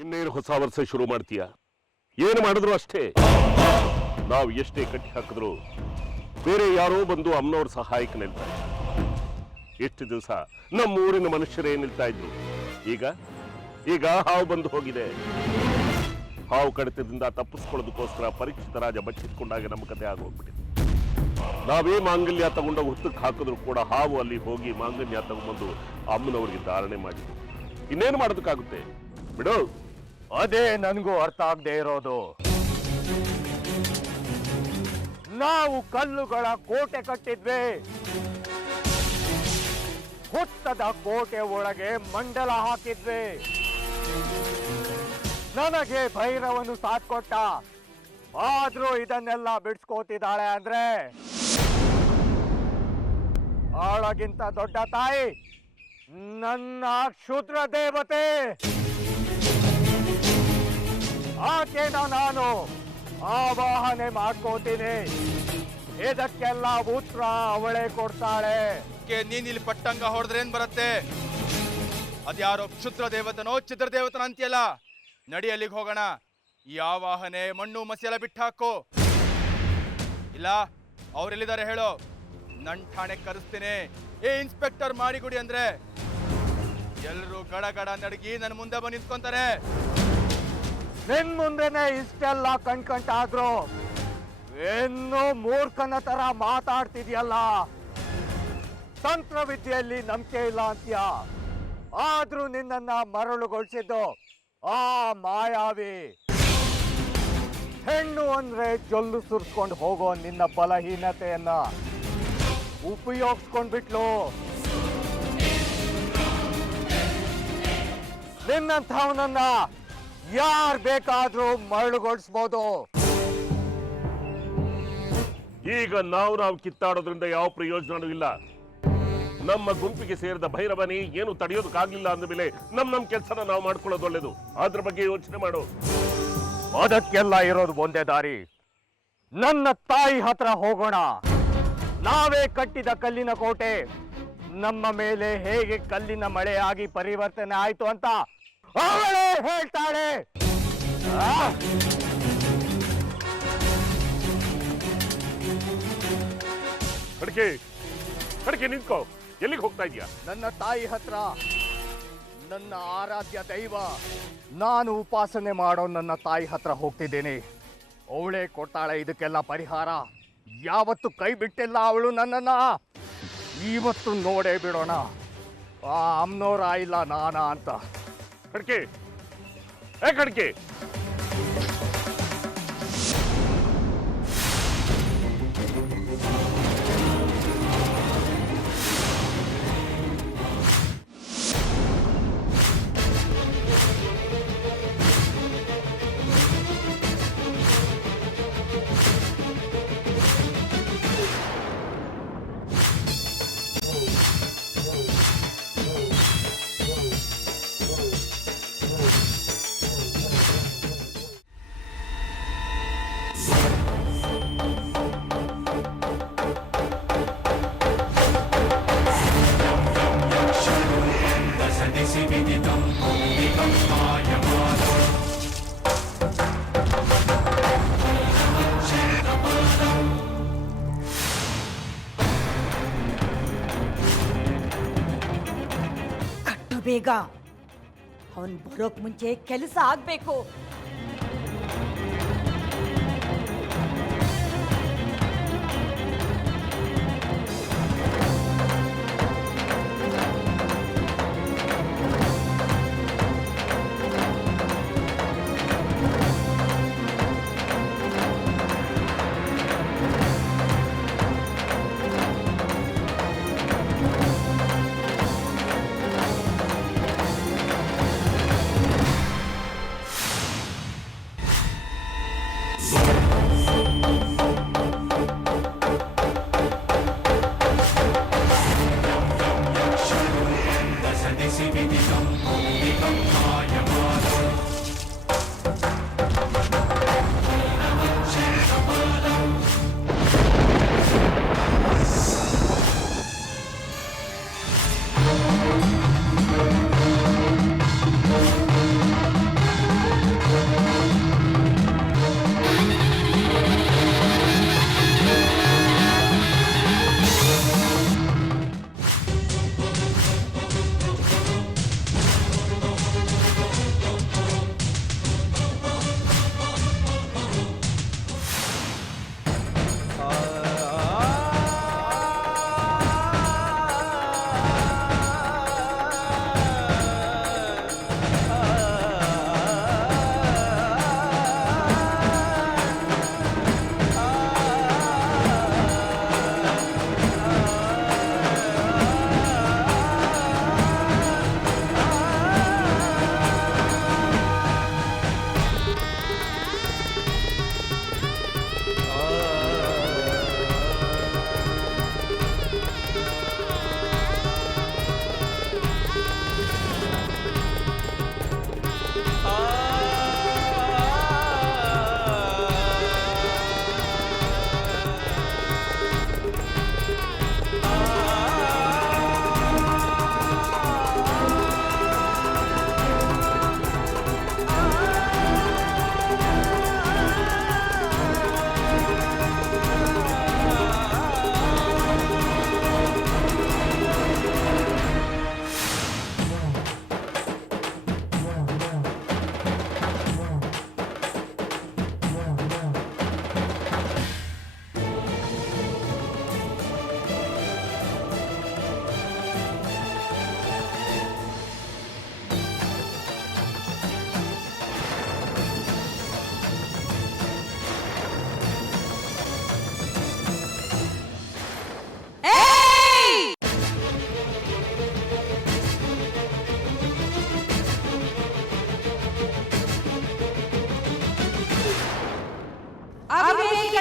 ಇನ್ನೇನು ಹೊಸ ವರ್ಷ ಶುರು ಮಾಡ್ತೀಯ? ಏನು ಮಾಡಿದ್ರು ಅಷ್ಟೇ. ನಾವು ಎಷ್ಟೇ ಕಟ್ಟಿ ಹಾಕಿದ್ರು ಬೇರೆ ಯಾರೋ ಬಂದು ಅಮ್ಮನವ್ರ ಸಹಾಯಕ್ಕೆ ನಿಲ್ತಾರೆ. ಎಷ್ಟು ದಿವಸ ನಮ್ಮ ಊರಿನ ಮನುಷ್ಯರೇ ನಿಲ್ತಾ ಇದ್ರು. ಈಗ ಹಾವು ಬಂದು ಹೋಗಿದೆ. ಹಾವು ಕಡಿತದಿಂದ ತಪ್ಪಿಸ್ಕೊಳ್ಳೋದಕ್ಕೋಸ್ಕರ ಪರೀಕ್ಷಿತ ರಾಜ ಬಚ್ಚಿಟ್ಕೊಂಡಾಗ ನಮ್ಮ ಕತೆ ಆಗೋಗ್ಬಿಟ್ಟಿದೆ. ನಾವೇ ಮಾಂಗಲ್ಯ ತಗೊಂಡೋಗಿ ಹುತ್ತಕ್ಕೆ ಹಾಕಿದ್ರು ಕೂಡ ಹಾವು ಅಲ್ಲಿ ಹೋಗಿ ಮಾಂಗಲ್ಯ ತಗೊಂಡ್ಬಂದು ಅಮ್ಮನವ್ರಿಗೆ ಧಾರಣೆ ಮಾಡಿದ್ರು. ಇನ್ನೇನು ಮಾಡೋದಕ್ಕಾಗುತ್ತೆ ಬಿಡು. ಅದೇ ನನಗೂ ಅರ್ಥ ಆಗದೆ ಇರೋದು. ನಾವು ಕಲ್ಲುಗಳ ಕೋಟೆ ಕಟ್ಟಿದ್ವಿ. ಹುತ್ತದ ಕೋಟೆ ಒಳಗೆ ಮಂಡಲ ಹಾಕಿದ್ವಿ. ನನಗೆ ಭೈರವನು ಸಾಥ್ ಕೊಟ್ಟ. ಆದ್ರೂ ಇದನ್ನೆಲ್ಲ ಬಿಡ್ಸ್ಕೋತಿದ್ದಾಳೆ ಅಂದ್ರೆ ಅವಳಗಿಂತ ದೊಡ್ಡ ತಾಯಿ ನನ್ನ ಕ್ಷುದ್ರ ದೇವತೆ. ಆಕೆನ ನಾನು ಆವಾಹನೆ ಮಾಡ್ಕೋತೀನಿ. ಇದಕ್ಕೆಲ್ಲ ಉತ್ತರ ಅವಳೇ ಕೊಡ್ತಾಳೆ. ನೀನ್ ಇಲ್ಲಿ ಪಟ್ಟಂಗ ಹೊಡೆದ್ರೆ ಏನ್ ಬರುತ್ತೆ? ಅದ್ಯಾರೋ ಕ್ಷುದ್ರ ದೇವತನೋ ಚಿತ್ರ ದೇವತನ ಅಂತೀಯಲ್ಲ. ನಡಿ ಅಲ್ಲಿಗೆ ಹೋಗೋಣ. ಈ ಆವಾಹನೆ ಮಣ್ಣು ಮಸಿಯೆಲ್ಲ ಬಿಟ್ಟು ಹಾಕು. ಇಲ್ಲ ಅವ್ರೆಲ್ಲಿದ್ದಾರೆ ಹೇಳೋ, ನನ್ ಠಾಣೆ ಕರೆಸ್ತೀನಿ. ಏ ಇನ್ಸ್ಪೆಕ್ಟರ್ ಮಾರಿಗುಡಿ ಅಂದ್ರೆ ಎಲ್ರು ಗಡ ಗಡ ನಡಗಿ ನನ್ನ ಮುಂದೆ ಬಂದು ನಿಂತ್ಕೊಂತಾರೆ. ನಿನ್ ಮುಂದೆನೆ ಇಷ್ಟೆಲ್ಲ ಕಣ್ಕಂಟಾದ್ರು ಇನ್ನು ಮೂರ್ಖನ ತರ ಮಾತಾಡ್ತಿದ್ಯಲ್ಲ. ತಂತ್ರವಿದ್ಯೆಯಲ್ಲಿ ನಂಬಿಕೆ ಇಲ್ಲ ಅಂತ್ಯ. ಆದ್ರೂ ನಿನ್ನನ್ನ ಮರಳುಗೊಳಿಸಿದ್ದು ಆ ಮಾಯಾವಿ. ಹೆಣ್ಣು ಅಂದ್ರೆ ಜೊಲ್ಲು ಸುರ್ಸ್ಕೊಂಡು ಹೋಗೋ ನಿನ್ನ ಬಲಹೀನತೆಯನ್ನ ಉಪಯೋಗಿಸ್ಕೊಂಡ್ಬಿಟ್ಲು. ನಿನ್ನಂಥವನನ್ನ ಯಾರ್ ಬೇಕಾದ್ರೂ ಮರಳುಗೊಳಿಸ್ಬೋದು. ಈಗ ನಾವು ಕಿತ್ತಾಡೋದ್ರಿಂದ ಯಾವ ಪ್ರಯೋಜನವೂ ಇಲ್ಲ. ನಮ್ಮ ಗುಂಪಿಗೆ ಸೇರಿದ ಭೈರವನೇ ಏನು ತಡೆಯೋದಕ್ಕಾಗ್ಲಿಲ್ಲ ಅಂದಮೇಲೆ ನಮ್ ಕೆಲಸನ ನಾವು ಮಾಡ್ಕೊಳ್ಳೋದು ಒಳ್ಳೇದು. ಅದ್ರ ಬಗ್ಗೆ ಯೋಚನೆ ಮಾಡು. ಅದಕ್ಕೆಲ್ಲ ಇರೋದು ಒಂದೇ ದಾರಿ. ನನ್ನ ತಾಯಿ ಹತ್ರ ಹೋಗೋಣ. ನಾವೇ ಕಟ್ಟಿದ ಕಲ್ಲಿನ ಕೋಟೆ ನಮ್ಮ ಮೇಲೆ ಹೇಗೆ ಕಲ್ಲಿನ ಮಳೆಯಾಗಿ ಪರಿವರ್ತನೆ ಆಯ್ತು ಅಂತ ಅವಳೇ ಹೇಳ್ತಾಳೆ. ಕಡ್ಕೆ ನಿಂತ್ಕೋ. ಎಲ್ಲಿಗೆ ಹೋಗ್ತಾ ಇದೀಯಾ? ನನ್ನ ತಾಯಿ ಹತ್ರ, ನನ್ನ ಆರಾಧ್ಯ ದೈವ, ನಾನು ಉಪಾಸನೆ ಮಾಡೋ ನನ್ನ ತಾಯಿ ಹತ್ರ ಹೋಗ್ತಿದ್ದೇನೆ. ಅವಳೇ ಕೊಡ್ತಾಳೆ ಇದಕ್ಕೆಲ್ಲ ಪರಿಹಾರ. ಯಾವತ್ತು ಕೈ ಬಿಟ್ಟಿಲ್ಲ ಅವಳು ನನ್ನನ್ನ. ಇವತ್ತು ನೋಡೇ ಬಿಡೋಣ ಆ ಅಮ್ನೋರ ಇಲ್ಲ ನಾನಾ ಅಂತ. ಕಡ್ಕೆ ಬೇಗ ಅವನ್ ಬರೋಕ್ ಮುಂಚೆ ಕೆಲಸ ಆಗ್ಬೇಕು.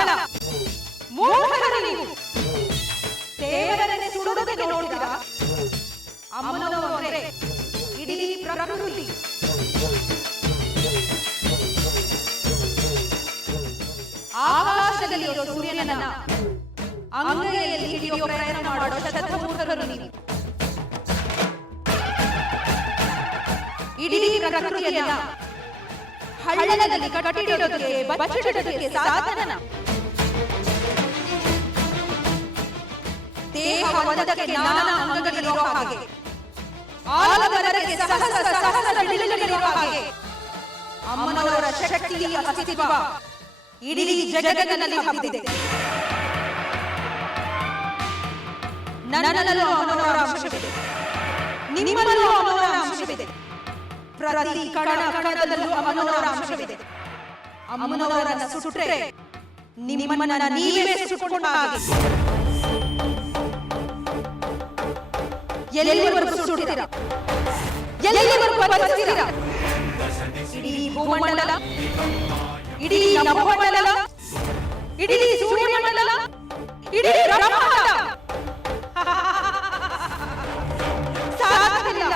ಅಲ್ಲ, ಮೂಢರು ನೀವು. ದೇವರನ್ನೇ ಸುಡುವುದಕ್ಕೆ ನೋಡಿದಿರಾ? ಅಮ್ಮನವರು ಅಂದ್ರೆ ಇಡೀ ಪ್ರಕೃತಿ. ಆಕಾಶದಲ್ಲಿರೋ ಸೂರ್ಯನನ್ನ ಅಂಗೈಯಲ್ಲಿ ಹಿಡಿಯೋ ಪ್ರಯತ್ನ ಮಾಡೋ ಶತಮೂರ್ಖರು ನೀವು. ಇಡೀ ಪ್ರಕೃತಿಯನ್ನ ಹಳ್ಳದಲ್ಲಿ ಕಟ್ಟಿಡೋದಕ್ಕೆ ಬಚ್ಚಿಡೋದಕ್ಕೆ ಸಾಧನ. ದೇಹ ಒಂದಕ್ಕೆ ನಾನಾ ಅಂಗಗಳಿರೋ ಹಾಗೆ, ಆಲದರಕ್ಕೆ ಸಹಸ್ರ ಹಾಗೆ ಅಮ್ಮನವರ ಶಕ್ತಿಯ ಅಸ್ತಿತ್ವ ಇಡೀ ಜಗತ್ತಿನಲ್ಲಿ ಹಬ್ಬಿದೆ. ನನ್ನಲ್ಲೂ ಅಮ್ಮನವರ ಅಂಶವಿದೆ, ನಿಮ್ಮಲ್ಲೂ ಅಮ್ಮನವರ ಅಂಶವಿದೆ, ಪ್ರತಿ ಕಣದಲ್ಲೂ ಅಮ್ಮನವರ ಅಂಶವಿದೆ. ಅಮ್ಮನವರನ್ನ ಸುಟ್ಟರೆ ನಿಮ್ಮನ್ನ ನೀವೇ ಸುಟ್ಟುಕೊಂಡ ಹಾಗೆ. ಎಲ್ಲಿವರೆಗೂ ಸುಡುತ್ತೀರಾ? ಎಲ್ಲಿವರೆಗೂ ಬಲಿಸ್ತೀರಾ? ಇಡೀ ಭೂಮಂಡಲ, ಇಡೀ ನಭಮಂಡಲ, ಇಡೀ ಸೂರ್ಯಮಂಡಲ, ಇಡೀ ಬ್ರಹ್ಮಾಂಡ ಸಾಧ್ಯವಿಲ್ಲ.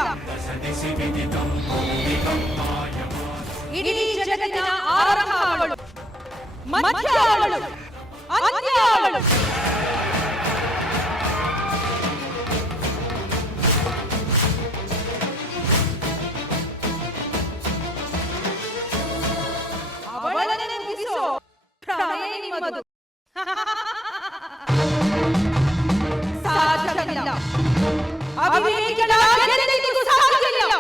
ಇಡೀ ಜಗತ್ತಿನ ಆರಂಭ ಅವಳು, ಮಧ್ಯ ಅವಳು, ಅಂತ್ಯ ಅವಳು. ಅವಳನ್ನೇ ಮುಗಿಸೋ ಪ್ರಮೇಯ ನಿಮ್ಮದು. ಸಾಧ್ಯವಿಲ್ಲ. ಅವಿವೇಕಿಗಳಾಗಲೆಂದಿಗೂ ಸಾಧ್ಯವಿಲ್ಲ.